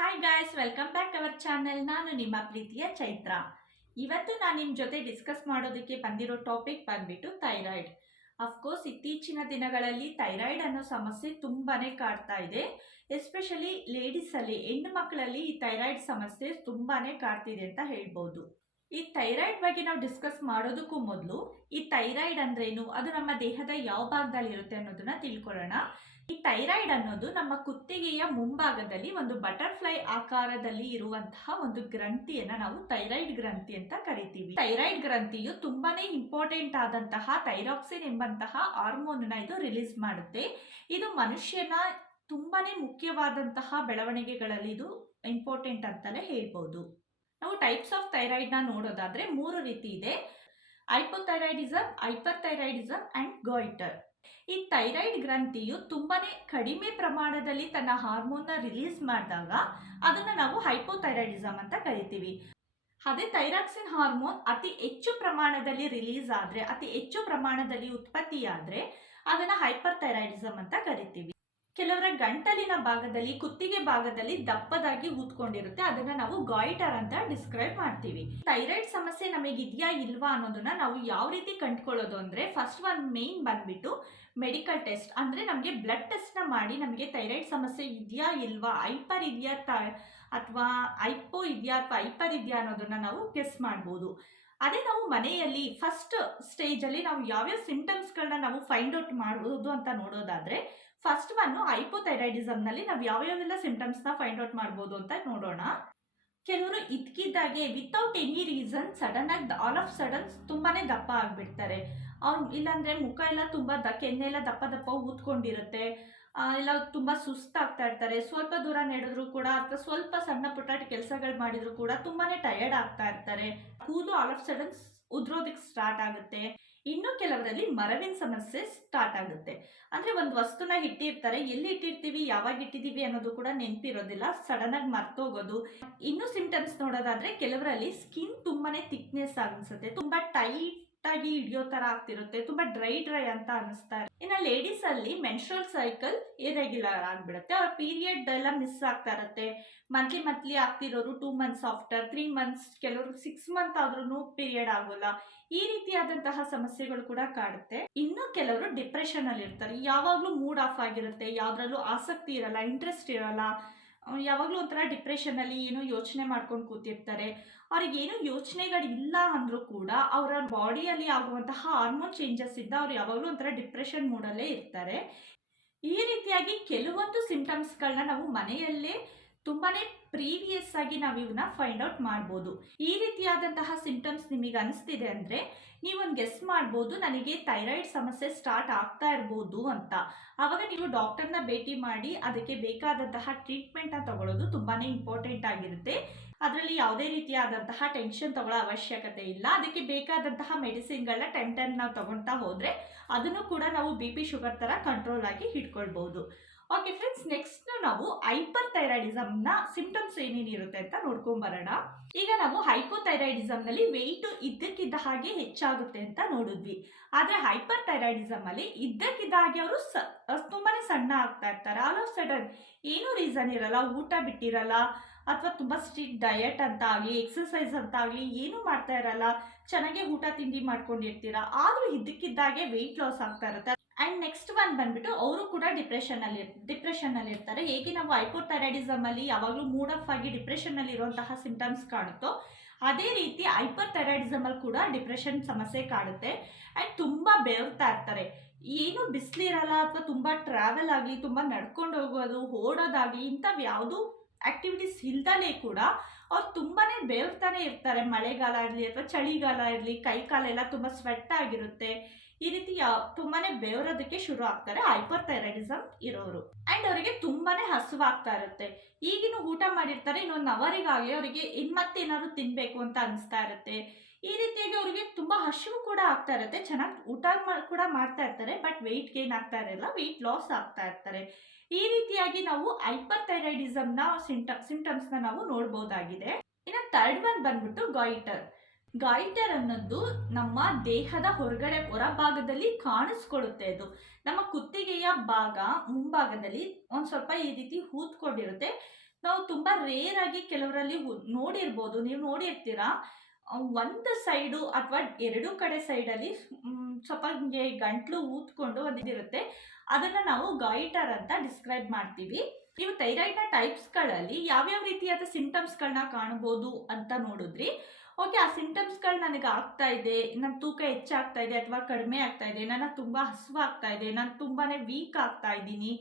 Hi guys, welcome back our channel. ನಾನು ನಿಮ್ಮ ಪ್ರೀತಿಯ ಚೈತ್ರ. ಇವತ್ತು ನಾನು ನಿಮ್ಮ ಜೊತೆ ಡಿಸ್ಕಸ್ ಮಾಡೋದಕ್ಕೆ ಬಂದಿರೋ ಟಾಪಿಕ್ ಬಂದ್ಬಿಟ್ಟು ಥೈರಾಯ್ಡ್. ಅಫ್ಕೋರ್ಸ್ ಇತ್ತೀಚಿನ ದಿನಗಳಲ್ಲಿ ಥೈರಾಯ್ಡ್ ಅನ್ನೋ ಸಮಸ್ಯೆ ತುಂಬಾನೇ ಕಾಡ್ತಾ ಇದೆ. ಎಸ್ಪೆಷಲಿ ಲೇಡೀಸಲ್ಲಿ, ಹೆಣ್ಣು ಮಕ್ಕಳಲ್ಲಿ ಈ ಥೈರಾಯ್ಡ್ ಸಮಸ್ಯೆ ತುಂಬಾನೇ ಕಾಡ್ತಿದೆ ಅಂತ ಹೇಳ್ಬೋದು. ಈ ಥೈರಾಯ್ಡ್ ಬಗ್ಗೆ ನಾವು ಡಿಸ್ಕಸ್ ಮಾಡೋದಕ್ಕೂ ಮೊದಲು ಈ ಥೈರಾಯ್ಡ್ ಅಂದ್ರೇನು, ಅದು ನಮ್ಮ ದೇಹದ ಯಾವ ಭಾಗದಲ್ಲಿ ಇರುತ್ತೆ ಅನ್ನೋದನ್ನ ತಿಳ್ಕೊಳ್ಳೋಣ. ಈ ಥೈರಾಯ್ಡ್ ಅನ್ನೋದು ನಮ್ಮ ಕುತ್ತಿಗೆಯ ಮುಂಭಾಗದಲ್ಲಿ ಒಂದು ಬಟರ್ಫ್ಲೈ ಆಕಾರದಲ್ಲಿ ಇರುವಂತಹ ಒಂದು ಗ್ರಂಥಿಯನ್ನ ನಾವು ಥೈರಾಯ್ಡ್ ಗ್ರಂಥಿ ಅಂತ ಕರಿತೀವಿ. ಥೈರಾಯ್ಡ್ ಗ್ರಂಥಿಯು ತುಂಬಾನೇ ಇಂಪಾರ್ಟೆಂಟ್ ಆದಂತಹ ಥೈರಾಕ್ಸಿನ್ ಎಂಬಂತಹ ಹಾರ್ಮೋನ್ ಇದು ರಿಲೀಸ್ ಮಾಡುತ್ತೆ. ಇದು ಮನುಷ್ಯನ ತುಂಬಾನೇ ಮುಖ್ಯವಾದಂತಹ ಬೆಳವಣಿಗೆಗಳಲ್ಲಿ ಇದು ಇಂಪಾರ್ಟೆಂಟ್ ಅಂತಾನೆ ಹೇಳ್ಬೋದು. ನಾವು ಟೈಪ್ಸ್ ಆಫ್ ಥೈರಾಯ್ಡ್ ನ ನೋಡೋದಾದ್ರೆ 3 ರೀತಿ ಇದೆ: ಹೈಪೋಥೈರಾಯ್ಡಿಸಮ್, ಹೈಪರ್ಥೈರಾಯ್ಡಿಸಮ್ ಅಂಡ್ ಗಾಯ್ಟರ್. ಈ ಥೈರಾಯ್ಡ್ ಗ್ರಂಥಿಯು ತುಂಬಾನೇ ಕಡಿಮೆ ಪ್ರಮಾಣದಲ್ಲಿ ತನ್ನ ಹಾರ್ಮೋನ್ ನ ರಿಲೀಸ್ ಮಾಡಿದಾಗ ಅದನ್ನ ನಾವು ಹೈಪೋಥೈರಾಯ್ಡಿಸಮ್ ಅಂತ ಕರಿತೀವಿ. ಅದೇ ಥೈರಾಕ್ಸಿನ್ ಹಾರ್ಮೋನ್ ಅತಿ ಹೆಚ್ಚು ಪ್ರಮಾಣದಲ್ಲಿ ರಿಲೀಸ್ ಆದ್ರೆ, ಅತಿ ಹೆಚ್ಚು ಪ್ರಮಾಣದಲ್ಲಿ ಉತ್ಪತ್ತಿಯಾದ್ರೆ ಅದನ್ನ ಹೈಪರ್ಥೈರಾಯ್ಡಿಸಮ್ ಅಂತ ಕರಿತೀವಿ. ಕೆಲವರ ಗಂಟಲಿನ ಭಾಗದಲ್ಲಿ, ಕುತ್ತಿಗೆ ಭಾಗದಲ್ಲಿ ದಪ್ಪದಾಗಿ ಊದ್ಕೊಂಡಿರುತ್ತೆ, ಅದನ್ನ ನಾವು ಗಾಯ್ಟರ್ ಅಂತ ಡಿಸ್ಕ್ರೈಬ್ ಮಾಡ್ತೀವಿ. ಥೈರಾಯ್ಡ್ ಸಮಸ್ಯೆ ನಮಗಿದ್ಯಾ ಇಲ್ವಾ ಅನ್ನೋದನ್ನ ನಾವು ಯಾವ ರೀತಿ ಕಂಡುಕೊಳ್ಳೋದು ಅಂದ್ರೆ, ಫಸ್ಟ್ ಒನ್ ಮೇನ್ ಬಂದ್ಬಿಟ್ಟು ಮೆಡಿಕಲ್ ಟೆಸ್ಟ್. ಅಂದ್ರೆ ನಮಗೆ ಬ್ಲಡ್ ಟೆಸ್ಟ್ ನ ಮಾಡಿ ನಮಗೆ ಥೈರಾಯ್ಡ್ ಸಮಸ್ಯೆ ಇದೆಯಾ ಇಲ್ವಾ, ಹೈಪರ್ ಇದೆಯಾ ಅಥವಾ ಹೈಪೋ ಇದೆಯಾ ಅಥವಾ ಹೈಪರ್ ಇದೆಯಾ ಅನ್ನೋದನ್ನ ನಾವು ಗೆಸ್ ಮಾಡ್ಬೋದು. ಅದೇ ನಾವು ಮನೆಯಲ್ಲಿ ಫಸ್ಟ್ ಸ್ಟೇಜ್ ಅಲ್ಲಿ ನಾವು ಯಾವ್ಯಾವ ಸಿಂಟಮ್ಸ್ಗಳನ್ನ ನಾವು ಫೈಂಡ್ ಔಟ್ ಮಾಡಬಹುದು ಅಂತ ನೋಡೋದಾದ್ರೆ, ಫಸ್ಟ್ ಒನ್ ಹೈಪೋಥೈರಾಯ್ಡಿಸಮ್ ನಲ್ಲಿ ನಾವು ಯಾವ್ಯಾವೆಲ್ಲ ಸಿಂಟಮ್ಸ್ ನ ಫೈಂಡ್ ಔಟ್ ಮಾಡಬಹುದು ಅಂತ ನೋಡೋಣ. ಕೆಲವರು ಇದ್ಕಿದ್ದಾಗೆ ವಿತೌಟ್ ಎನಿ ರೀಸನ್ ಸಡನ್ ಆಗಿ ಆಲ್ ಆಫ್ ಸಡನ್ ತುಂಬಾನೇ ದಪ್ಪ ಆಗ್ಬಿಡ್ತಾರೆ. ಅವ್ರು ಇಲ್ಲಾಂದ್ರೆ ಮುಖ ಎಲ್ಲ ತುಂಬಾ ಕೆನ್ನೆ ಎಲ್ಲ ದಪ್ಪ ದಪ್ಪ ಊದ್ಕೊಂಡಿರುತ್ತೆ, ಇಲ್ಲ ತುಂಬಾ ಸುಸ್ತಾಗ್ತಾ ಇರ್ತಾರೆ. ಸ್ವಲ್ಪ ದೂರ ನಡೆದ್ರು ಕೂಡ ಅಥವಾ ಸ್ವಲ್ಪ ಸಣ್ಣ ಪುಟ್ಟ ಕೆಲಸಗಳು ಮಾಡಿದ್ರು ಕೂಡ ತುಂಬಾನೇ ಟಯರ್ಡ್ ಆಗ್ತಾ ಇರ್ತಾರೆ. ಕೂದಲು ಆಲ್ ಆಫ್ ಸಡನ್ ಉದ್ರೋದಕ್ಕೆ ಸ್ಟಾರ್ಟ್ ಆಗುತ್ತೆ. ಇನ್ನು ಕೆಲವರಲ್ಲಿ ಮರವಿನ ಸಮಸ್ಯೆ ಸ್ಟಾರ್ಟ್ ಆಗುತ್ತೆ. ಅಂದ್ರೆ ಒಂದು ವಸ್ತುನ ಇಟ್ಟಿರ್ತಾರೆ, ಎಲ್ಲಿ ಇಟ್ಟಿರ್ತೀವಿ, ಯಾವಾಗ ಇಟ್ಟಿದೀವಿ ಅನ್ನೋದು ಕೂಡ ನೆನಪಿರೋದಿಲ್ಲ, ಸಡನ್ ಆಗಿ ಮರ್ತೋಗೋದು. ಇನ್ನು ಸಿಂಟಮ್ಸ್ ನೋಡೋದಾದ್ರೆ, ಕೆಲವರಲ್ಲಿ ಸ್ಕಿನ್ ತುಂಬಾನೇ ಥಿಕ್ನೆಸ್ ಅನ್ಸುತ್ತೆ, ತುಂಬಾ ಟೈಟ್ ಆಗಿ ಹಿಡಿಯೋ ತರ ಆಗ್ತಿರುತ್ತೆ, ತುಂಬಾ ಡ್ರೈ ಅಂತ ಅನಿಸ್ತಾ ಇರುತ್ತೆ. ಇನ್ನು ಲೇಡೀಸ್ ಅಲ್ಲಿ ಮೆನ್ಸ್ಟ್ರುಯಲ್ ಸೈಕಲ್ ಇರೆಗ್ಯುಲರ್ ಆಗ್ಬಿಡುತ್ತೆ, ಅವ್ರ ಪೀರಿಯಡ್ ಎಲ್ಲ ಮಿಸ್ ಆಗ್ತಾ ಇರುತ್ತೆ. ಮಂತ್ಲಿ ಆಗ್ತಿರೋರು 2 months ಆಫ್ಟರ್, 3 months, ಕೆಲವರು 6 months ಆದ್ರೂ ಪೀರಿಯಡ್ ಆಗೋಲ್ಲ. ಈ ರೀತಿಯಾದಂತಹ ಸಮಸ್ಯೆಗಳು ಕೂಡ ಕಾಡುತ್ತೆ. ಇನ್ನು ಕೆಲವರು ಡಿಪ್ರೆಷನ್ ಅಲ್ಲಿ ಇರ್ತಾರೆ, ಯಾವಾಗ್ಲೂ ಮೂಡ್ ಆಫ್ ಆಗಿರುತ್ತೆ, ಯಾವ್ದ್ರಲ್ಲೂ ಆಸಕ್ತಿ ಇರಲ್ಲ, ಇಂಟ್ರೆಸ್ಟ್ ಇರಲ್ಲ, ಯಾವಾಗಲೂ ಒಂಥರ ಡಿಪ್ರೆಷನ್ ಅಲ್ಲಿ ಏನೋ ಯೋಚನೆ ಮಾಡ್ಕೊಂಡು ಕೂತಿರ್ತಾರೆ. ಅವ್ರಿಗೆ ಏನು ಯೋಚನೆಗಳು ಇಲ್ಲ ಅಂದ್ರೂ ಕೂಡ ಅವರ ಬಾಡಿಯಲ್ಲಿ ಆಗುವಂತಹ ಹಾರ್ಮೋನ್ ಚೇಂಜಸ್ ಇಂದ ಅವ್ರು ಯಾವಾಗಲೂ ಒಂಥರ ಡಿಪ್ರೆಷನ್ ಮೂಡಲ್ಲೇ ಇರ್ತಾರೆ. ಈ ರೀತಿಯಾಗಿ ಕೆಲವೊಂದು ಸಿಂಟಮ್ಸ್ಗಳನ್ನ ನಾವು ಮನೆಯಲ್ಲೇ ತುಂಬಾನೇ ಪ್ರೀವಿಯಸ್ ಆಗಿ ನಾವು ಇವನ್ನ ಫೈಂಡ್ ಔಟ್ ಮಾಡ್ಬೋದು. ಈ ರೀತಿಯಾದಂತಹ ಸಿಂಟಮ್ಸ್ ನಿಮಗೆ ಅನಿಸ್ತಿದೆ ಅಂದ್ರೆ ನೀವೊಂದು ಗೆಸ್ ಮಾಡ್ಬೋದು, ನನಗೆ ಥೈರಾಯ್ಡ್ ಸಮಸ್ಯೆ ಸ್ಟಾರ್ಟ್ ಆಗ್ತಾ ಇರ್ಬೋದು ಅಂತ. ಆವಾಗ ನೀವು ಡಾಕ್ಟರ್ನ ಭೇಟಿ ಮಾಡಿ ಅದಕ್ಕೆ ಬೇಕಾದಂತಹ ಟ್ರೀಟ್ಮೆಂಟ್ ನ ತಗೊಳ್ಳೋದು ತುಂಬಾನೇ ಇಂಪಾರ್ಟೆಂಟ್ ಆಗಿರುತ್ತೆ. ಅದರಲ್ಲಿ ಯಾವುದೇ ರೀತಿಯಾದಂತಹ ಟೆನ್ಷನ್ ತಗೊಳ್ಳೋ ಅವಶ್ಯಕತೆ ಇಲ್ಲ. ಅದಕ್ಕೆ ಬೇಕಾದಂತಹ ಮೆಡಿಸಿನ್ಗಳನ್ನ ಟೈಮ್ ನಾವು ತಗೊಳ್ತಾ ಹೋದ್ರೆ ಅದನ್ನು ಕೂಡ ನಾವು BP ಶುಗರ್ ತರ ಕಂಟ್ರೋಲ್ ಆಗಿ ಇಟ್ಕೊಳ್ಬಹುದು. ಓಕೆ ಫ್ರೆಂಡ್ಸ್, ನೆಕ್ಸ್ಟ್ ನಾವು ಹೈಪರ್ಥೈರಾಯ್ಡಿಸಮ್ ನ ಸಿಂಟಮ್ಸ್ ಏನೇನಿರುತ್ತೆ ಅಂತ ನೋಡ್ಕೊಂಡ್ ಬರೋಣ. ಈಗ ನಾವು ಹೈಪೋಥೈರಾಯ್ಡಿಸಮ್ ನಲ್ಲಿ ವೆಯ್ಟ್ ಇದ್ದಕ್ಕಿದ್ದ ಹಾಗೆ ಹೆಚ್ಚಾಗುತ್ತೆ ಅಂತ ನೋಡಿದ್ವಿ. ಆದ್ರೆ ಹೈಪರ್ಥೈರಾಯ್ಡಿಸಮ್ ಅಲ್ಲಿ ಇದ್ದಕ್ಕಿದ್ದ ಹಾಗೆ ಅವರು ತುಂಬಾನೇ ಸಣ್ಣ ಆಗ್ತಾ ಇರ್ತಾರೆ. ಆಲ್ ಆಫ್ ಸಡನ್ ಏನೂ ರೀಸನ್ ಇರಲ್ಲ, ಊಟ ಬಿಟ್ಟಿರಲ್ಲ, ಅಥವಾ ತುಂಬಾ ಸ್ಟ್ರಿಕ್ಟ್ ಡಯಟ್ ಅಂತ ಆಗಲಿ, ಎಕ್ಸರ್ಸೈಸ್ ಅಂತ ಆಗಲಿ ಏನೂ ಮಾಡ್ತಾ ಇರಲ್ಲ, ಚೆನ್ನಾಗಿ ಊಟ ತಿಂಡಿ ಮಾಡ್ಕೊಂಡಿರ್ತೀರಾ, ಆದ್ರೂ ಇದ್ದಕ್ಕಿದ್ದಾಗೆ ವೆಯ್ಟ್ ಲಾಸ್ ಆಗ್ತಾ ಇರುತ್ತೆ. ಅಂಡ್ ನೆಕ್ಸ್ಟ್ ಒನ್ ಬಂದ್ಬಿಟ್ಟು ಅವರು ಕೂಡ ಡಿಪ್ರೆಷನ್ ಅಲ್ಲಿ ಇರ್ತಾರೆ. ಹೇಗೆ ನಾವು ಹೈಪೋಥೈರಾಯ್ಡಿಸಮ್ ಅಲ್ಲಿ ಯಾವಾಗಲೂ ಮೂಡ್ ಆಫ್ ಆಗಿ ಡಿಪ್ರೆಷನ್ ಅಲ್ಲಿ ಇರುವಂತಹ ಸಿಂಟಮ್ಸ್ ಕಾಣುತ್ತೋ, ಅದೇ ರೀತಿ ಹೈಪರ್ಥೈರಾಯ್ಡಿಸಮ್ ಅಲ್ಲಿ ಕೂಡ ಡಿಪ್ರೆಷನ್ ಸಮಸ್ಯೆ ಕಾಡುತ್ತೆ. ಅಂಡ್ ತುಂಬಾ ಬೆವರ್ತಾ ಇರ್ತಾರೆ, ಏನು ಬಿಸಿಲಿರಲ್ಲ ಅಥವಾ ತುಂಬಾ ಟ್ರಾವೆಲ್ ಆಗಲಿ, ತುಂಬಾ ನಡ್ಕೊಂಡು ಹೋಗೋದು, ಓಡೋದಾಗಲಿ ಇಂಥವು ಯಾವುದು ಆಕ್ಟಿವಿಟೀಸ್ ಇಲ್ದಲೇ ಕೂಡ ಅವ್ರು ತುಂಬಾನೇ ಬೇರ್ತಾನೆ ಇರ್ತಾರೆ. ಮಳೆಗಾಲ ಇರಲಿ ಅಥವಾ ಚಳಿಗಾಲ ಇರಲಿ, ಕೈ ಕಾಲೆಲ್ಲ ತುಂಬಾ ಸ್ವೆಟ್ ಆಗಿರುತ್ತೆ. ಈ ರೀತಿ ತುಂಬಾನೇ ಬೇವರೋದಕ್ಕೆ ಶುರು ಆಗ್ತಾರೆ ಹೈಪರ್ಥೈರಾಯ್ಡಿಸಮ್ ಇರೋರು. ಅಂಡ್ ಅವರಿಗೆ ತುಂಬಾನೇ ಹಸುವಾಗ್ತಾ ಇರುತ್ತೆ. ಈಗಿನ ಊಟ ಮಾಡಿರ್ತಾರೆ, ಇನ್ನೊಂದು ಅವರಿಗಾಗಲಿ ಅವರಿಗೆ ಮತ್ತೇನಾದ್ರು ತಿನ್ಬೇಕು ಅಂತ ಅನಿಸ್ತಾ ಇರುತ್ತೆ. ಈ ರೀತಿಯಾಗಿ ಅವರಿಗೆ ತುಂಬಾ ಹಸಿವು ಕೂಡ ಆಗ್ತಾ ಇರುತ್ತೆ, ಚೆನ್ನಾಗಿ ಊಟ ಕೂಡ ಮಾಡ್ತಾ ಇರ್ತಾರೆ, ಬಟ್ ವೆಯ್ಟ್ ಗೇನ್ ಆಗ್ತಾ ಇರಲ್ಲ, ವೆಯ್ಟ್ ಲಾಸ್ ಆಗ್ತಾ ಇರ್ತಾರೆ. ಈ ರೀತಿಯಾಗಿ ನಾವು ಹೈಪರ್ಥೈರಾಯ್ಡಿಸಮ್ ನ ಸಿಂಟಮ್ಸ್ ನ ನಾವು ನೋಡಬಹುದಾಗಿದೆ. ಇನ್ನು ಥರ್ಡ್ ಒನ್ ಬಂದ್ಬಿಟ್ಟು ಗಾಯ್ಟರ್. ಗಾಯ್ಟರ್ ಅನ್ನೋದು ನಮ್ಮ ದೇಹದ ಹೊರಭಾಗದಲ್ಲಿ ಕಾಣಿಸ್ಕೊಳ್ಳುತ್ತೆ. ಅದು ನಮ್ಮ ಕುತ್ತಿಗೆಯ ಮುಂಭಾಗದಲ್ಲಿ ಒಂದ್ ಸ್ವಲ್ಪ ಈ ರೀತಿ ಊದ್ಕೊಂಡಿರುತ್ತೆ. ನಾವು ತುಂಬ ರೇರ್ ಆಗಿ ಕೆಲವರಲ್ಲಿ ನೋಡಿರ್ಬೋದು, ನೀವು ನೋಡಿರ್ತೀರಾ, ಒಂದು ಸೈಡು ಅಥವಾ ಎರಡು ಕಡೆ ಸೈಡಲ್ಲಿ ಸ್ವಲ್ಪ ಹಿಂಗೆ ಗಂಟ್ಲು ಊದ್ಕೊಂಡು ಒಂದಿರುತ್ತೆ, ಅದನ್ನು ನಾವು ಗಾಯಿಟರ್ ಅಂತ ಡಿಸ್ಕ್ರೈಬ್ ಮಾಡ್ತೀವಿ. ನೀವು ಥೈರಾಯ್ಡ್ನ ಟೈಪ್ಸ್ಗಳಲ್ಲಿ ಯಾವ್ಯಾವ ರೀತಿಯಾದ ಸಿಂಟಮ್ಸ್ಗಳನ್ನ ಕಾಣ್ಬೋದು ಅಂತ ನೋಡಿದ್ರಿ. ಓಕೆ, ಆ ಸಿಂಟಮ್ಸ್ಗಳು ನನಗೆ ಆಗ್ತಾ ಇದೆ, ನನ್ನ ತೂಕ ಹೆಚ್ಚಾಗ್ತಾ ಇದೆ ಅಥವಾ ಕಡಿಮೆ ಆಗ್ತಾ ಇದೆ, ನನಗೆ ತುಂಬ ಹಸುವಾಗ್ತಾ ಇದೆ, ನಾನು ತುಂಬಾ ವೀಕ್ ಆಗ್ತಾ ಇದ್ದೀನಿ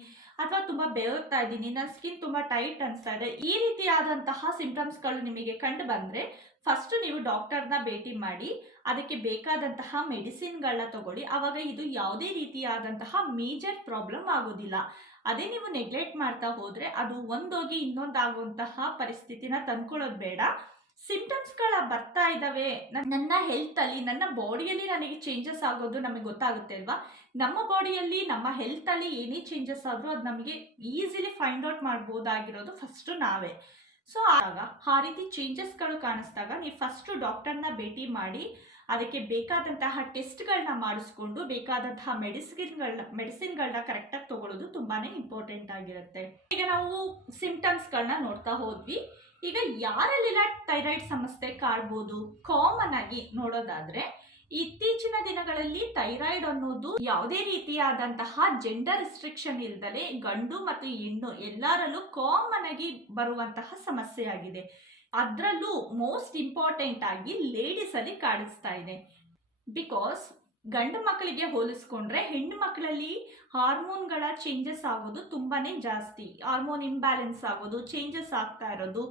ಅಥವಾ ತುಂಬ ಬೆವರ್ತಾ ಇದ್ದೀನಿ, ನನ್ನ ಸ್ಕಿನ್ ತುಂಬ ಟೈಟ್ ಅನಿಸ್ತಾ ಇದೆ, ಈ ರೀತಿಯಾದಂತಹ ಸಿಂಟಮ್ಸ್ಗಳು ನಿಮಗೆ ಕಂಡು ಬಂದರೆ ಫಸ್ಟು ನೀವು ಡಾಕ್ಟರ್ನ ಭೇಟಿ ಮಾಡಿ ಅದಕ್ಕೆ ಬೇಕಾದಂತಹ ಮೆಡಿಸಿನ್ಗಳನ್ನ ತಗೊಳ್ಳಿ. ಆವಾಗ ಇದು ಯಾವುದೇ ರೀತಿಯಾದಂತಹ ಮೇಜರ್ ಪ್ರಾಬ್ಲಮ್ ಆಗೋದಿಲ್ಲ. ಅದೇ ನೀವು ನೆಗ್ಲೆಕ್ಟ್ ಮಾಡ್ತಾ ಹೋದರೆ ಅದು ಒಂದೋಗಿ ಇನ್ನೊಂದಾಗುವಂತಹ ಪರಿಸ್ಥಿತಿನ ತಂದ್ಕೊಳ್ಳೋದು ಬೇಡ. ಸಿಂಟಮ್ಸ್ಗಳ ಬರ್ತಾ ಇದ್ದಾವೆ, ನನ್ನ ಹೆಲ್ತಲ್ಲಿ, ನನ್ನ ಬಾಡಿಯಲ್ಲಿ ನನಗೆ ಚೇಂಜಸ್ ಆಗೋದು ನಮಗೆ ಗೊತ್ತಾಗುತ್ತೆ ಅಲ್ವಾ. ನಮ್ಮ ಬಾಡಿಯಲ್ಲಿ, ನಮ್ಮ ಹೆಲ್ತಲ್ಲಿ ಏನೇ ಚೇಂಜಸ್ ಆದರೂ ಅದು ನಮಗೆ ಈಸಿಲಿ ಫೈಂಡ್ ಔಟ್ ಮಾಡ್ಬೋದಾಗಿರೋದು ಫಸ್ಟು ನಾವೇ. ಸೊ ಆಗ ಆ ರೀತಿ ಚೇಂಜಸ್ಗಳು ಕಾಣಿಸ್ದಾಗ ನೀವು ಫಸ್ಟು ಡಾಕ್ಟರ್ನ ಭೇಟಿ ಮಾಡಿ ಅದಕ್ಕೆ ಬೇಕಾದಂತಹ ಟೆಸ್ಟ್ಗಳನ್ನ ಮಾಡಿಸ್ಕೊಂಡು ಬೇಕಾದಂತಹ ಮೆಡಿಸಿನ್ಗಳನ್ನ ಕರೆಕ್ಟಾಗಿ ತಗೊಳ್ಳೋದು ತುಂಬಾ ಇಂಪಾರ್ಟೆಂಟ್ ಆಗಿರುತ್ತೆ. ಈಗ ನಾವು ಸಿಂಟಮ್ಸ್ಗಳನ್ನ ನೋಡ್ತಾ ಹೋದ್ವಿ. ಈಗ ಯಾರಲ್ಲೆಲ್ಲ ಥೈರಾಯ್ಡ್ ಸಮಸ್ಯೆ ಕಾಡ್ಬೋದು ಕಾಮನ್ ಆಗಿ ನೋಡೋದಾದ್ರೆ, ಇತ್ತೀಚಿನ ದಿನಗಳಲ್ಲಿ ಥೈರಾಯ್ಡ್ ಅನ್ನೋದು ಯಾವುದೇ ರೀತಿಯಾದಂತಹ ಜೆಂಡರ್ ರಿಸ್ಟ್ರಿಕ್ಷನ್ ಇಲ್ದಲೆ ಗಂಡು ಮತ್ತು ಹೆಣ್ಣು ಎಲ್ಲರಲ್ಲೂ ಕಾಮನ್ ಆಗಿ ಬರುವಂತಹ ಸಮಸ್ಯೆ ಆಗಿದೆ. ಅದರಲ್ಲೂ ಮೋಸ್ಟ್ ಇಂಪಾರ್ಟೆಂಟ್ ಆಗಿ ಲೇಡೀಸ್ ಅಲ್ಲಿ ಕಾಣಿಸ್ತಾ ಇದೆ. ಬಿಕಾಸ್ ಗಂಡು ಮಕ್ಕಳಿಗೆ ಹೋಲಿಸ್ಕೊಂಡ್ರೆ ಹೆಣ್ಣು ಮಕ್ಕಳಲ್ಲಿ ಹಾರ್ಮೋನ್ಗಳ ಚೇಂಜಸ್ ಆಗೋದು ತುಂಬಾನೇ ಜಾಸ್ತಿ. ಹಾರ್ಮೋನ್ ಇಂಬ್ಯಾಲೆನ್ಸ್ ಆಗೋದು, ಚೇಂಜಸ್ ಆಗ್ತಾ ಇರೋದು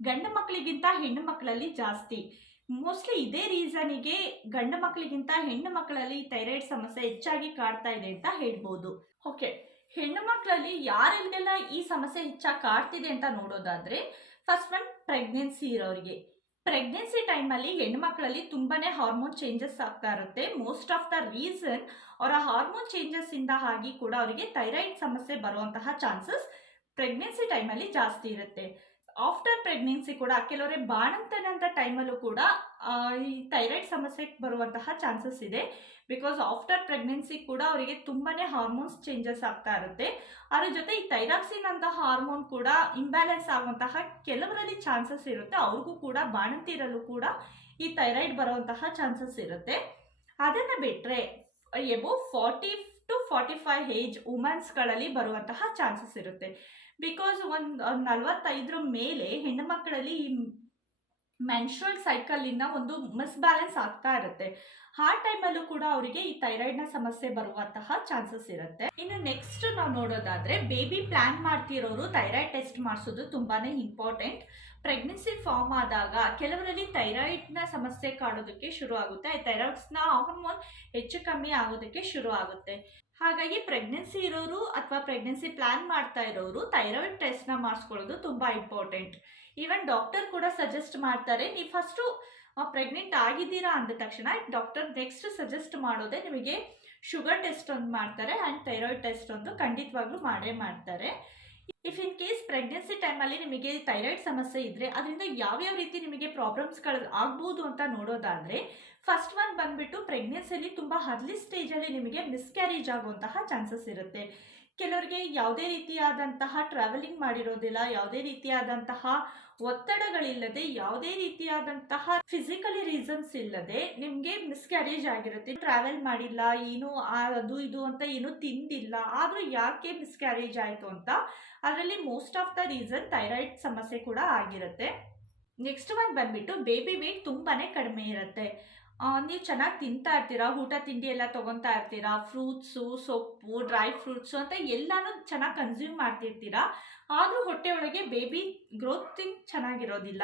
ಗಂಡು ಮಕ್ಕಳಿಗಿಂತ ಹೆಣ್ಣು ಮಕ್ಕಳಲ್ಲಿ ಜಾಸ್ತಿ. ಮೋಸ್ಟ್ಲಿ ಇದೇ ರೀಸನಿಗೆ ಗಂಡು ಮಕ್ಕಳಿಗಿಂತ ಹೆಣ್ಣು ಮಕ್ಕಳಲ್ಲಿ ಥೈರಾಯ್ಡ್ ಸಮಸ್ಯೆ ಹೆಚ್ಚಾಗಿ ಕಾಡ್ತಾ ಇದೆ ಅಂತ ಹೇಳ್ಬೋದು. ಓಕೆ, ಹೆಣ್ಣು ಮಕ್ಕಳಲ್ಲಿ ಯಾರಿಗೆಲ್ಲ ಈ ಸಮಸ್ಯೆ ಹೆಚ್ಚಾಗಿ ಕಾಡ್ತಿದೆ ಅಂತ ನೋಡೋದಾದ್ರೆ, ಫಸ್ಟ್ ಒನ್ ಪ್ರೆಗ್ನೆನ್ಸಿ ಇರೋರಿಗೆ. ಪ್ರೆಗ್ನೆನ್ಸಿ ಟೈಮಲ್ಲಿ ಹೆಣ್ಮಕ್ಳಲ್ಲಿ ತುಂಬಾನೇ ಹಾರ್ಮೋನ್ ಚೇಂಜಸ್ ಆಗ್ತಾ ಇರುತ್ತೆ. ಮೋಸ್ಟ್ ಆಫ್ ದ ರೀಸನ್ ಅವರ ಹಾರ್ಮೋನ್ ಚೇಂಜಸ್ ಇಂದ ಆಗಿ ಕೂಡ ಅವರಿಗೆ ಥೈರಾಯ್ಡ್ ಸಮಸ್ಯೆ ಬರುವಂತಹ ಚಾನ್ಸಸ್ ಪ್ರೆಗ್ನೆನ್ಸಿ ಟೈಮಲ್ಲಿ ಜಾಸ್ತಿ ಇರುತ್ತೆ. ಆಫ್ಟರ್ ಪ್ರೆಗ್ನೆನ್ಸಿ ಕೂಡ ಕೆಲವರೇ ಬಾಣಂತನಂತ ಟೈಮಲ್ಲೂ ಕೂಡ ಈ ಥೈರಾಯ್ಡ್ ಸಮಸ್ಯೆ ಬರುವಂತಹ ಚಾನ್ಸಸ್ ಇದೆ. ಬಿಕಾಸ್ ಆಫ್ಟರ್ ಪ್ರೆಗ್ನೆನ್ಸಿ ಕೂಡ ಅವರಿಗೆ ತುಂಬಾನೇ ಹಾರ್ಮೋನ್ಸ್ ಚೇಂಜಸ್ ಆಗ್ತಾ ಇರುತ್ತೆ. ಅದ್ರ ಜೊತೆ ಈ ಥೈರಾಕ್ಸಿನ್ ಅಂತ ಹಾರ್ಮೋನ್ ಕೂಡ ಇಂಬ್ಯಾಲೆನ್ಸ್ ಆಗುವಂತಹ ಕೆಲವರಲ್ಲಿ ಚಾನ್ಸಸ್ ಇರುತ್ತೆ. ಅವ್ರಿಗೂ ಕೂಡ ಬಾಣಂತಿರಲ್ಲೂ ಕೂಡ ಈ ಥೈರಾಯ್ಡ್ ಬರುವಂತಹ ಚಾನ್ಸಸ್ ಇರುತ್ತೆ. ಅದನ್ನು ಬಿಟ್ಟರೆ ಎಬೋ 40 to 45 ಏಜ್ ವುಮೆನ್ಸ್ಗಳಲ್ಲಿ ಬರುವಂತಹ ಚಾನ್ಸಸ್ ಇರುತ್ತೆ. ಬಿಕಾಸ್ ಒಂದು 45 ಮೇಲೆ ಹೆಣ್ಣು ಮಕ್ಕಳಲ್ಲಿ ಈ ಮೆನ್ಸ್ಟ್ರುವಲ್ ಸೈಕಲ್ಲಿನ ಒಂದು ಮಿಸ್ಬ್ಯಾಲೆನ್ಸ್ ಆಗ್ತಾ ಇರುತ್ತೆ. ಆ ಟೈಮಲ್ಲೂ ಕೂಡ ಅವರಿಗೆ ಈ ಥೈರಾಯ್ಡ್ನ ಸಮಸ್ಯೆ ಬರುವಂತಹ ಚಾನ್ಸಸ್ ಇರುತ್ತೆ. ಇನ್ನು ನೆಕ್ಸ್ಟ್ ನಾವು ನೋಡೋದಾದ್ರೆ, ಬೇಬಿ ಪ್ಲಾನ್ ಮಾಡ್ತಿರೋರು ಥೈರಾಯ್ಡ್ ಟೆಸ್ಟ್ ಮಾಡಿಸೋದು ತುಂಬಾನೇ ಇಂಪಾರ್ಟೆಂಟ್. ಪ್ರೆಗ್ನೆನ್ಸಿ ಫಾರ್ಮ್ ಆದಾಗ ಕೆಲವರಲ್ಲಿ ಥೈರಾಯ್ಡ್ನ ಸಮಸ್ಯೆ ಕಾಡೋದಕ್ಕೆ ಶುರು ಆಗುತ್ತೆ. ಥೈರಾಯ್ಡ್ಸ್ನ ಹಾರ್ಮೋನ್ ಹೆಚ್ಚು ಕಮ್ಮಿ ಆಗೋದಕ್ಕೆ ಶುರು ಆಗುತ್ತೆ. ಹಾಗಾಗಿ ಪ್ರೆಗ್ನೆನ್ಸಿ ಇರೋರು ಅಥವಾ ಪ್ರೆಗ್ನೆನ್ಸಿ ಪ್ಲಾನ್ ಮಾಡ್ತಾ ಇರೋರು ಥೈರಾಯ್ಡ್ ಟೆಸ್ಟ್ನ ಮಾಡಿಸ್ಕೊಳ್ಳೋದು ತುಂಬ ಇಂಪಾರ್ಟೆಂಟ್. ಈವನ್ ಡಾಕ್ಟರ್ ಕೂಡ ಸಜೆಸ್ಟ್ ಮಾಡ್ತಾರೆ, ನೀವು ಫಸ್ಟು ಪ್ರೆಗ್ನೆಂಟ್ ಆಗಿದ್ದೀರಾ ಅಂದ ತಕ್ಷಣ ಡಾಕ್ಟರ್ ನೆಕ್ಸ್ಟ್ ಸಜೆಸ್ಟ್ ಮಾಡೋದೇ ನಿಮಗೆ ಶುಗರ್ ಟೆಸ್ಟ್ ಒಂದು ಮಾಡ್ತಾರೆ ಆ್ಯಂಡ್ ಥೈರಾಯ್ಡ್ ಟೆಸ್ಟ್ ಒಂದು ಖಂಡಿತವಾಗ್ಲೂ ಮಾಡೇ ಮಾಡ್ತಾರೆ. ಇಫ್ ಇನ್ ಕೇಸ್ ಪ್ರೆಗ್ನೆನ್ಸಿ ಟೈಮಲ್ಲಿ ನಿಮಗೆ ಥೈರಾಯ್ಡ್ ಸಮಸ್ಯೆ ಇದ್ದರೆ ಅದರಿಂದ ಯಾವ್ಯಾವ ರೀತಿ ನಿಮಗೆ ಪ್ರಾಬ್ಲಮ್ಸ್ಗಳು ಆಗ್ಬೋದು ಅಂತ ನೋಡೋದಾದರೆ, ಫಸ್ಟ್ ಒನ್ ಬಂದ್ಬಿಟ್ಟು ಪ್ರೆಗ್ನೆನ್ಸಿಯಲ್ಲಿ ತುಂಬ ಅರ್ಲಿ ಸ್ಟೇಜಲ್ಲಿ ನಿಮಗೆ ಮಿಸ್ಕ್ಯಾರೇಜ್ ಆಗುವಂತಹ ಚಾನ್ಸಸ್ ಇರುತ್ತೆ. ಕೆಲವರಿಗೆ ಯಾವುದೇ ರೀತಿಯಾದಂತಹ ಟ್ರಾವೆಲಿಂಗ್ ಮಾಡಿರೋದಿಲ್ಲ, ಯಾವುದೇ ರೀತಿಯಾದಂತಹ ಒತ್ತಡಗಳಿಲ್ಲದೆ, ಯಾವುದೇ ರೀತಿಯಾದಂತಹ ಫಿಸಿಕಲಿ ರೀಸನ್ಸ್ ಇಲ್ಲದೆ ನಿಮಗೆ ಮಿಸ್ಕ್ಯಾರೇಜ್ ಆಗಿರುತ್ತೆ. ಟ್ರಾವೆಲ್ ಮಾಡಿಲ್ಲ, ಏನು ಅದು ಇದು ಅಂತ ಏನು ತಿಂದಿಲ್ಲ, ಆದರೂ ಯಾಕೆ ಮಿಸ್ಕ್ಯಾರೇಜ್ ಆಯಿತು ಅಂತ ಅದರಲ್ಲಿ most of the reason thyroid ಸಮಸ್ಯೆ ಕೂಡ ಆಗಿರುತ್ತೆ. ನೆಕ್ಸ್ಟ್ ಒನ್ ಬಂದ್ಬಿಟ್ಟು ಬೇಬಿ ವೇಟ್ ತುಂಬಾ ಕಡಿಮೆ ಇರುತ್ತೆ. ನೀವು ಚೆನ್ನಾಗಿ ತಿಂತಾ ಇರ್ತೀರಾ, ಊಟ ತಿಂಡಿ ಎಲ್ಲ ತೊಗೊತಾ ಇರ್ತೀರಾ, ಫ್ರೂಟ್ಸು, ಸೊಪ್ಪು, ಡ್ರೈ ಫ್ರೂಟ್ಸು ಅಂತ ಎಲ್ಲನೂ ಚೆನ್ನಾಗಿ ಕನ್ಸ್ಯೂಮ್ ಮಾಡ್ತಿರ್ತೀರಾ, ಆದರೂ ಹೊಟ್ಟೆ ಒಳಗೆ ಬೇಬಿ ಗ್ರೋತಿಂಗ್ ಚೆನ್ನಾಗಿರೋದಿಲ್ಲ.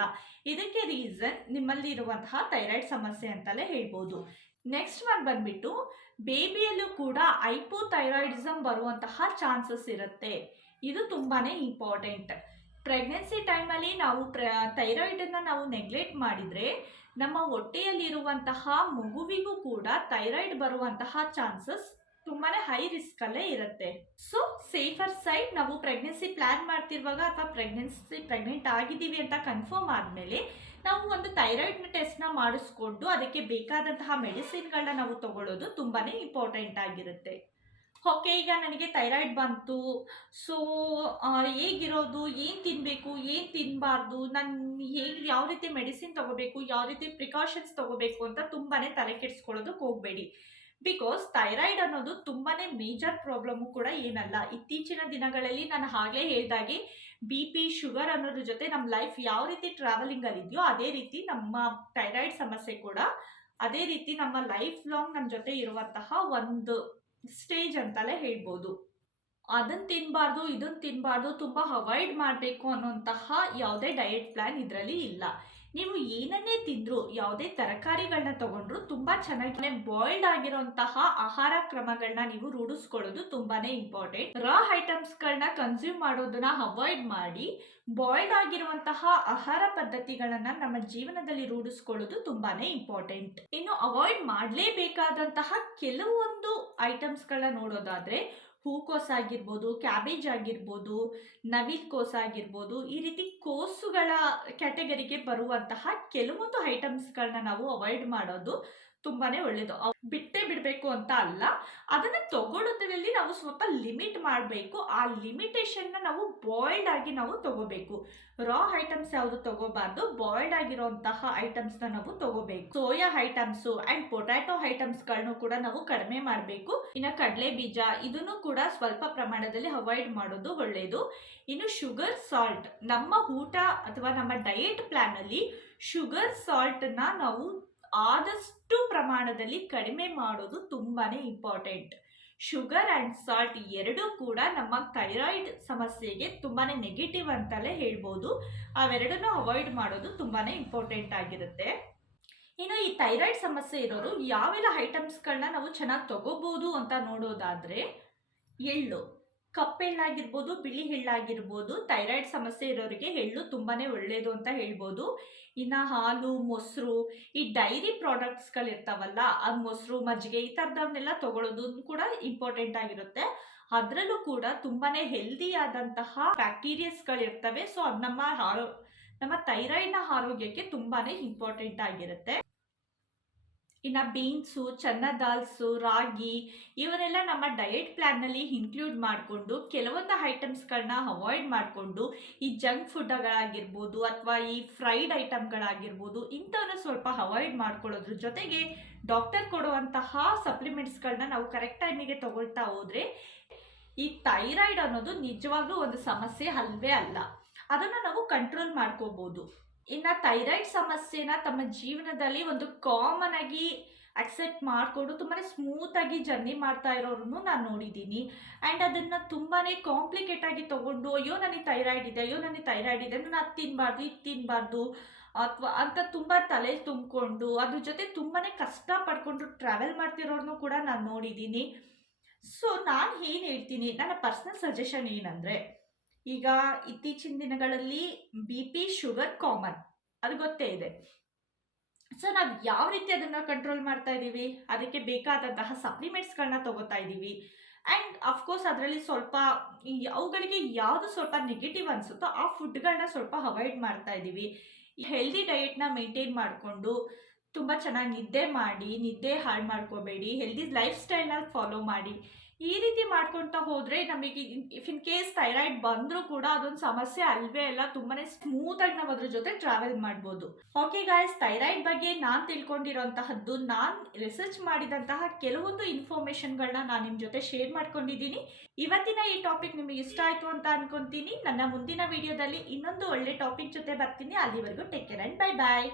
ಇದಕ್ಕೆ ರೀಸನ್ ನಿಮ್ಮಲ್ಲಿ ಇರುವಂತಹ ಥೈರಾಯ್ಡ್ ಸಮಸ್ಯೆ ಅಂತಲೇ ಹೇಳ್ಬೋದು. ನೆಕ್ಸ್ಟ್ ಒನ್ ಬಂದ್ಬಿಟ್ಟು ಬೇಬಿಯಲ್ಲೂ ಕೂಡ ಹೈಪೋಥೈರಾಯ್ಡಿಸಮ್ ಬರುವಂತಹ ಚಾನ್ಸಸ್ ಇರುತ್ತೆ. ಇದು ತುಂಬಾ ಇಂಪಾರ್ಟೆಂಟ್. ಪ್ರೆಗ್ನೆನ್ಸಿ ಟೈಮಲ್ಲಿ ನಾವು ಥೈರಾಯ್ಡನ್ನು ನಾವು ನೆಗ್ಲೆಕ್ಟ್ ಮಾಡಿದರೆ ನಮ್ಮ ಹೊಟ್ಟೆಯಲ್ಲಿರುವಂತಹ ಮಗುವಿಗೂ ಕೂಡ ಥೈರಾಯ್ಡ್ ಬರುವಂತಹ ಚಾನ್ಸಸ್ ತುಂಬಾ ಹೈ ರಿಸ್ಕಲ್ಲೇ ಇರುತ್ತೆ. ಸೊ ಸೇಫರ್ ಸೈಡ್ ನಾವು ಪ್ರೆಗ್ನೆನ್ಸಿ ಪ್ಲ್ಯಾನ್ ಮಾಡ್ತಿರುವಾಗ ಅಥವಾ ಪ್ರೆಗ್ನೆಂಟ್ ಆಗಿದ್ದೀವಿ ಅಂತ ಕನ್ಫರ್ಮ್ ಆದಮೇಲೆ ನಾವು ಒಂದು ಥೈರಾಯ್ಡ್ನ ಟೆಸ್ಟ್ನ ಮಾಡಿಸ್ಕೊಂಡು ಅದಕ್ಕೆ ಬೇಕಾದಂತಹ ಮೆಡಿಸಿನ್ಗಳನ್ನ ನಾವು ತಗೊಳ್ಳೋದು ತುಂಬಾ ಇಂಪಾರ್ಟೆಂಟ್ ಆಗಿರುತ್ತೆ. ಓಕೆ, ಈಗ ನನಗೆ ಥೈರಾಯ್ಡ್ ಬಂತು. ಸೊ ಹೇಗಿರೋದು, ಏನು ತಿನ್ನಬೇಕು, ಏನು ತಿನ್ನಬಾರ್ದು, ನಾನು ಹೇಗೆ ಯಾವ ರೀತಿ ಮೆಡಿಸಿನ್ ತೊಗೋಬೇಕು, ಯಾವ ರೀತಿ ಪ್ರಿಕಾಷನ್ಸ್ ತೊಗೋಬೇಕು ಅಂತ ತುಂಬಾ ತಲೆ ಕೆಡಿಸ್ಕೊಳ್ಳೋದಕ್ಕೆ ಹೋಗಬೇಡಿ. ಬಿಕಾಸ್ ಥೈರಾಯ್ಡ್ ಅನ್ನೋದು ತುಂಬಾ ಮೇಜರ್ ಪ್ರಾಬ್ಲಮ್ಮು ಕೂಡ ಏನಲ್ಲ. ಇತ್ತೀಚಿನ ದಿನಗಳಲ್ಲಿ ನಾನು ಆಗಲೇ ಹೇಳಿದಾಗೆ ಬಿ ಪಿ, ಶುಗರ್ ಅನ್ನೋದ್ರ ಜೊತೆ ನಮ್ಮ ಲೈಫ್ ಯಾವ ರೀತಿ ಟ್ರಾವೆಲಿಂಗಲ್ಲಿದೆಯೋ ಅದೇ ರೀತಿ ನಮ್ಮ ಥೈರಾಯ್ಡ್ ಸಮಸ್ಯೆ ಕೂಡ ಅದೇ ರೀತಿ ನಮ್ಮ ಲೈಫ್ ಲಾಂಗ್ ನಮ್ಮ ಜೊತೆ ಇರುವಂತಹ ಒಂದು ಸ್ಟೇಜ್ ಅಂತಲೇ ಹೇಳ್ಬೋದು. ಅದನ್ನು ತಿನ್ನಬಾರ್ದು, ಇದನ್ನು ತಿನ್ನಬಾರ್ದು, ತುಂಬ ಅವಾಯ್ಡ್ ಮಾಡಬೇಕು ಅನ್ನೋಂತಹ ಯಾವುದೇ ಡಯಟ್ ಪ್ಲ್ಯಾನ್ ಇದರಲ್ಲಿ ಇಲ್ಲ. ನೀವು ಏನನ್ನೇ ತಿಂದರೂ, ಯಾವುದೇ ತರಕಾರಿಗಳನ್ನ ತಗೊಂಡ್ರು ತುಂಬ ಚೆನ್ನಾಗಿ ಬಾಯ್ಲ್ಡ್ ಆಗಿರೋಂತಹ ಆಹಾರ ಕ್ರಮಗಳನ್ನ ನೀವು ರೂಢಿಸ್ಕೊಳ್ಳೋದು ತುಂಬಾ ಇಂಪಾರ್ಟೆಂಟ್. ರಾ ಐಟಮ್ಸ್ಗಳನ್ನ ಕನ್ಸ್ಯೂಮ್ ಮಾಡೋದನ್ನ ಅವಾಯ್ಡ್ ಮಾಡಿ ಬಾಯ್ಲ್ಡ್ ಆಗಿರುವಂತಹ ಆಹಾರ ಪದ್ಧತಿಗಳನ್ನ ನಮ್ಮ ಜೀವನದಲ್ಲಿ ರೂಢಿಸ್ಕೊಳ್ಳೋದು ತುಂಬಾನೇ ಇಂಪಾರ್ಟೆಂಟ್. ಇನ್ನು ಅವಾಯ್ಡ್ ಮಾಡಲೇಬೇಕಾದಂತಹ ಕೆಲವೊಂದು ಐಟಮ್ಸ್ಗಳನ್ನ ನೋಡೋದಾದ್ರೆ ಹೂಕೋಸು ಆಗಿರ್ಬೋದು, ಕ್ಯಾಬೇಜ್ ಆಗಿರ್ಬೋದು, ನವಿಲುಕೋಸು ಆಗಿರ್ಬೋದು, ಈ ರೀತಿ ಕೋಸುಗಳ ಕ್ಯಾಟಗರಿಗೆ ಬರುವಂತಹ ಕೆಲವೊಂದು ಐಟಮ್ಸ್ಗಳನ್ನ ನಾವು ಅವಾಯ್ಡ್ ಮಾಡೋದು ತುಂಬಾನೇ ಒಳ್ಳೇದು. ಬಿಟ್ಟೇ ಬಿಡಬೇಕು ಅಂತ ಅಲ್ಲ, ಅದನ್ನ ತಗೊಳ್ಳೋದ್ರಲ್ಲಿ ನಾವು ಸ್ವಲ್ಪ ಲಿಮಿಟ್ ಮಾಡಬೇಕು. ಆ ಲಿಮಿಟೇಷನ್ನ ನಾವು ಬಾಯ್ಲ್ಡ್ ಆಗಿ ನಾವು ತಗೋಬೇಕು. ರಾ ಐಟಮ್ಸ್ ಯಾವುದು ತಗೋಬಾರ್ದು, ಬಾಯ್ಲ್ಡ್ ಆಗಿರೋಂತಹ ಐಟಮ್ಸ್ನ ನಾವು ತಗೋಬೇಕು. ಸೋಯಾ ಐಟಮ್ಸು ಅಂಡ್ ಪೊಟ್ಯಾಟೊ ಐಟಮ್ಸ್ಗಳನ್ನು ಕೂಡ ನಾವು ಕಡಿಮೆ ಮಾಡಬೇಕು. ಇನ್ನು ಕಡಲೆ ಬೀಜ ಇದನ್ನು ಕೂಡ ಸ್ವಲ್ಪ ಪ್ರಮಾಣದಲ್ಲಿ ಅವಾಯ್ಡ್ ಮಾಡೋದು ಒಳ್ಳೆಯದು. ಇನ್ನು ಶುಗರ್, ಸಾಲ್ಟ್, ನಮ್ಮ ಊಟ ಅಥವಾ ನಮ್ಮ ಡಯಟ್ ಪ್ಲಾನ್ ಅಲ್ಲಿ ಶುಗರ್ ಸಾಲ್ಟ್ನ ನಾವು ಆದಷ್ಟು ಪ್ರಮಾಣದಲ್ಲಿ ಕಡಿಮೆ ಮಾಡೋದು ತುಂಬಾನೇ ಇಂಪಾರ್ಟೆಂಟ್. ಶುಗರ್ ಆ್ಯಂಡ್ ಸಾಲ್ಟ್ ಎರಡೂ ಕೂಡ ನಮ್ಮ ಥೈರಾಯ್ಡ್ ಸಮಸ್ಯೆಗೆ ತುಂಬಾನೇ ನೆಗೆಟಿವ್ ಅಂತಲೇ ಹೇಳ್ಬೋದು. ಅವೆರಡನ್ನೂ ಅವಾಯ್ಡ್ ಮಾಡೋದು ತುಂಬಾನೇ ಇಂಪಾರ್ಟೆಂಟ್ ಆಗಿರುತ್ತೆ. ಇನ್ನು ಈ ಥೈರಾಯ್ಡ್ ಸಮಸ್ಯೆ ಇರೋರು ಯಾವೆಲ್ಲ ಐಟಮ್ಸ್ಗಳನ್ನ ನಾವು ಚೆನ್ನಾಗಿ ತಗೋಬಹುದು ಅಂತ ನೋಡೋದಾದ್ರೆ, ಎಳ್ಳು, ಕಪ್ಪೆಳ್ಳಾಗಿರ್ಬೋದು, ಬಿಳಿ ಎಳ್ಳಾಗಿರ್ಬೋದು, ಥೈರಾಯ್ಡ್ ಸಮಸ್ಯೆ ಇರೋರಿಗೆ ಎಳ್ಳು ತುಂಬಾನೇ ಒಳ್ಳೆಯದು ಅಂತ ಹೇಳ್ಬೋದು. ಇನ್ನು ಹಾಲು, ಮೊಸರು, ಈ ಡೈರಿ ಪ್ರಾಡಕ್ಟ್ಸ್ಗಳಿರ್ತಾವಲ್ಲ, ಆ ಮೊಸರು, ಮಜ್ಜಿಗೆ ಈ ಥರದವನ್ನೆಲ್ಲ ತಗೊಳ್ಳೋದು ಕೂಡ ಇಂಪಾರ್ಟೆಂಟ್ ಆಗಿರುತ್ತೆ. ಅದರಲ್ಲೂ ಕೂಡ ತುಂಬಾನೇ ಹೆಲ್ದಿ ಆದಂತಹ ಬ್ಯಾಕ್ಟೀರಿಯಾಸ್ಗಳಿರ್ತವೆ. ಸೊ ಅದು ನಮ್ಮ ಥೈರಾಯ್ಡ್ನ ಆರೋಗ್ಯಕ್ಕೆ ತುಂಬಾನೇ ಇಂಪಾರ್ಟೆಂಟ್ ಆಗಿರುತ್ತೆ. ಇನ್ನು ಬೀನ್ಸು, ಚನ್ನ ದಾಲ್ಸು, ರಾಗಿ ಇವನ್ನೆಲ್ಲ ನಮ್ಮ ಡಯಟ್ ಪ್ಲ್ಯಾನ್ನಲ್ಲಿ ಇನ್ಕ್ಲೂಡ್ ಮಾಡಿಕೊಂಡು ಕೆಲವೊಂದು ಐಟಮ್ಸ್ಗಳನ್ನ ಅವಾಯ್ಡ್ ಮಾಡಿಕೊಂಡು ಈ ಜಂಕ್ ಫುಡ್ಗಳಾಗಿರ್ಬೋದು ಅಥವಾ ಈ ಫ್ರೈಡ್ ಐಟಮ್ಗಳಾಗಿರ್ಬೋದು ಇಂಥವನ್ನ ಸ್ವಲ್ಪ ಅವಾಯ್ಡ್ ಮಾಡ್ಕೊಳ್ಳೋದ್ರ ಜೊತೆಗೆ ಡಾಕ್ಟರ್ ಕೊಡುವಂತಹ ಸಪ್ಲಿಮೆಂಟ್ಸ್ಗಳನ್ನ ನಾವು ಕರೆಕ್ಟ್ ಟೈಮಿಗೆ ತಗೊಳ್ತಾ ಹೋದರೆ ಈ ಥೈರಾಯ್ಡ್ ಅನ್ನೋದು ನಿಜವಾಗ್ಲೂ ಒಂದು ಸಮಸ್ಯೆ ಅಲ್ವೇ ಅಲ್ಲ. ಅದನ್ನು ನಾವು ಕಂಟ್ರೋಲ್ ಮಾಡ್ಕೋಬೋದು. ಇನ್ನು ಥೈರಾಯ್ಡ್ ಸಮಸ್ಯೆನ ತಮ್ಮ ಜೀವನದಲ್ಲಿ ಒಂದು ಕಾಮನ್ ಆಗಿ ಅಕ್ಸೆಪ್ಟ್ ಮಾಡಿಕೊಂಡು ತುಂಬಾ ಸ್ಮೂತಾಗಿ ಜರ್ನಿ ಮಾಡ್ತಾ ಇರೋರನ್ನು ನಾನು ನೋಡಿದ್ದೀನಿ. ಆ್ಯಂಡ್ ಅದನ್ನು ತುಂಬಾ ಕಾಂಪ್ಲಿಕೇಟ್ ಆಗಿ ತೊಗೊಂಡು ಅಯ್ಯೋ ನನಗೆ ಥೈರಾಯ್ಡ್ ಇದೆ, ಅಯ್ಯೋ ನನಗೆ ಥೈರಾಯ್ಡ್ ಇದೆ, ನಾನು ಅದು ತಿನ್ನಬಾರ್ದು, ಇದು ತಿನ್ನಬಾರ್ದು ಅಥವಾ ಅಂತ ತುಂಬ ತಲೆ ತುಂಬಿಕೊಂಡು ಅದ್ರ ಜೊತೆ ತುಂಬಾ ಕಷ್ಟ ಪಡ್ಕೊಂಡು ಟ್ರಾವೆಲ್ ಮಾಡ್ತಿರೋರನ್ನು ಕೂಡ ನಾನು ನೋಡಿದ್ದೀನಿ. ಸೊ ನಾನು ಏನು ಹೇಳ್ತೀನಿ, ನನ್ನ ಪರ್ಸ್ನಲ್ ಸಜೆಷನ್ ಏನಂದರೆ, ಈಗ ಇತ್ತೀಚಿನ ದಿನಗಳಲ್ಲಿ ಬಿ ಪಿ, ಶುಗರ್ ಕಾಮನ್, ಅದು ಗೊತ್ತೇ ಇದೆ. ಸೊ ನಾವು ಯಾವ ರೀತಿ ಅದನ್ನು ಕಂಟ್ರೋಲ್ ಮಾಡ್ತಾ ಇದ್ದೀವಿ, ಅದಕ್ಕೆ ಬೇಕಾದಂತಹ ಸಪ್ಲಿಮೆಂಟ್ಸ್ಗಳನ್ನ ತಗೋತಾ ಇದ್ದೀವಿ. ಆ್ಯಂಡ್ ಅಫ್ಕೋರ್ಸ್ ಅದರಲ್ಲಿ ಸ್ವಲ್ಪ ಅವುಗಳಿಗೆ ಯಾವುದು ಸ್ವಲ್ಪ ನೆಗೆಟಿವ್ ಅನಿಸುತ್ತೋ ಆ ಫುಡ್ಗಳನ್ನ ಸ್ವಲ್ಪ ಅವಾಯ್ಡ್ ಮಾಡ್ತಾ ಇದ್ದೀವಿ. ಹೆಲ್ದಿ ಡಯೆಟ್ನ ಮೇಂಟೈನ್ ಮಾಡಿಕೊಂಡು ತುಂಬ ಚೆನ್ನಾಗಿ ನಿದ್ದೆ ಮಾಡಿ, ನಿದ್ದೆ ಹಾಳು ಮಾಡ್ಕೋಬೇಡಿ, ಹೆಲ್ದಿ ಲೈಫ್ ಸ್ಟೈಲ್ನ ಫಾಲೋ ಮಾಡಿ. ಈ ರೀತಿ ಮಾಡ್ಕೊತಾ ಹೋದರೆ ನಮಗೆ ಇಫ್ ಇನ್ ಕೇಸ್ ಥೈರಾಯ್ಡ್ ಬಂದರೂ ಕೂಡ ಅದೊಂದು ಸಮಸ್ಯೆ ಅಲ್ವೇ ಅಲ್ಲ. ತುಂಬಾ ಸ್ಮೂತಾಗಿ ನಾವು ಅದ್ರ ಜೊತೆ ಟ್ರಾವೆಲ್ ಮಾಡ್ಬೋದು. ಓಕೆ ಗಾಯ್ಸ್, ಥೈರಾಯ್ಡ್ ಬಗ್ಗೆ ನಾನು ತಿಳ್ಕೊಂಡಿರೋಂತಹದ್ದು, ನಾನು ರಿಸರ್ಚ್ ಮಾಡಿದಂತಹ ಕೆಲವೊಂದು ಇನ್ಫಾರ್ಮೇಷನ್ಗಳನ್ನ ನಾನು ನಿಮ್ಮ ಜೊತೆ ಶೇರ್ ಮಾಡ್ಕೊಂಡಿದ್ದೀನಿ. ಇವತ್ತಿನ ಈ ಟಾಪಿಕ್ ನಿಮಗೆ ಇಷ್ಟ ಆಯಿತು ಅಂತ ಅನ್ಕೊತೀನಿ. ನನ್ನ ಮುಂದಿನ ವಿಡಿಯೋದಲ್ಲಿ ಇನ್ನೊಂದು ಒಳ್ಳೆ ಟಾಪಿಕ್ ಜೊತೆ ಬರ್ತೀನಿ. ಅಲ್ಲಿವರೆಗೂ take care and bye bye.